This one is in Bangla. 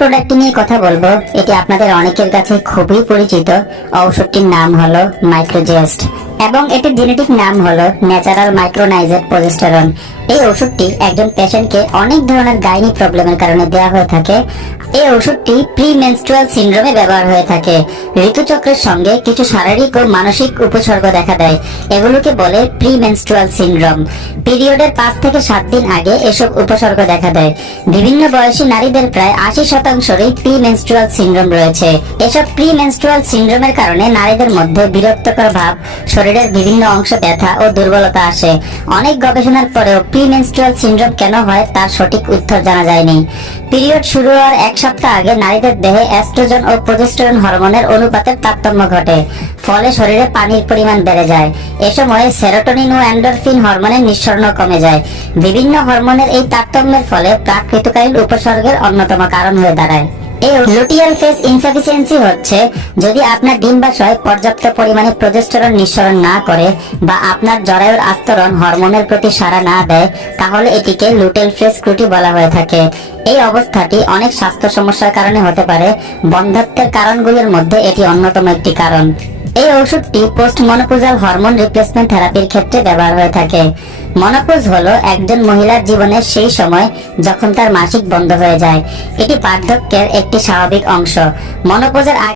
প্রোডাক্টটি নিয়ে কথা বলব, এটি আপনাদের অনেকের কাছে খুবই পরিচিত। ঔষধটির নাম হলো মাইক্রোজেস্ট এবং এটির জেনেটিক নাম হলো ন্যাচারাল মাইক্রোনাইজেড প্রজেস্টেরন এই ওষুধটি একজন পেশেন্টকে অনেক ধরনের গাইনি প্রবলেমের কারণে দেওয়া হয়ে থাকে। এই ওষুধটি প্রি মেনস্ট্রুয়াল সিন্ড্রোমে ব্যবহার হয়ে থাকে। ঋতুচক্রের সঙ্গে কিছু শারীরিক ও মানসিক উপসর্গ দেখা দেয়। এগুলোকে বলে প্রি মেনস্ট্রুয়াল সিন্ড্রোম পিরিয়ডের পাঁচ থেকে সাত দিন আগে এসব উপসর্গ দেখা দেয়। বিভিন্ন বয়সী নারীদের প্রায় আশি শতাংশরই প্রি মেনস্ট্রুয়াল সিন্ড্রোম রয়েছে। এসব প্রি মেনস্ট্রুয়াল সিন্ড্রোমের কারণে নারীদের মধ্যে বিরক্তকর ভাব, শরীরের বিভিন্ন অংশ ব্যথা ও দুর্বলতা আসে। অনেক গবেষণার পরেও প্রি মেনস্ট্রুয়াল সিন্ড্রোম কেন হয় তার সঠিক উত্তর জানা যায়নি। পিরিয়ড শুরু হওয়ার এক সপ্তাহ আগে নারীদের দেহে অ্যাস্ট্রোজেন ও প্রজেস্টেরন হরমোনের অনুপাতের তারতম্য ঘটে, ফলে শরীরে পানির পরিমাণ বেড়ে যায়। এ সময় সেরোটোনিন ও এন্ডোরফিন হরমোনের নিঃসরণ কমে যায়। বিভিন্ন হরমোনের এই তারতম্যের ফলে প্রাক ঋতুকালীন উপসর্গের অন্যতম কারণ হয়ে দাঁড়ায়। এই লুটিয়াল ফেস ইনসাফিসিয়েন্সি হচ্ছে যদি আপনার ডিম্বাশয় পর্যাপ্ত পরিমাণে নিঃসরণ না করে বা আপনার জরায়ুর আস্তরণ হরমোনের প্রতি সাড়া না দেয়, তাহলে এটিকে লুটেল ফেস ক্রুটি বলা হয়ে থাকে। এই অবস্থাটি অনেক স্বাস্থ্য সমস্যার কারণে হতে পারে। বন্ধ্যত্বের কারণগুলির মধ্যে এটি অন্যতম একটি কারণ। এই ওষুধটি পোস্ট মনোপোজাল হরমোন রিপ্লেসমেন্ট থেরাপির ক্ষেত্রে ব্যবহার হয়ে থাকে। মনোপোজ হলো একজন মহিলার জীবনের সেই সময় যখন তার মাসিক বন্ধ হয়ে যায়। এটি বার্ধক্যের একটি স্বাভাবিক অংশ। মনোপোজের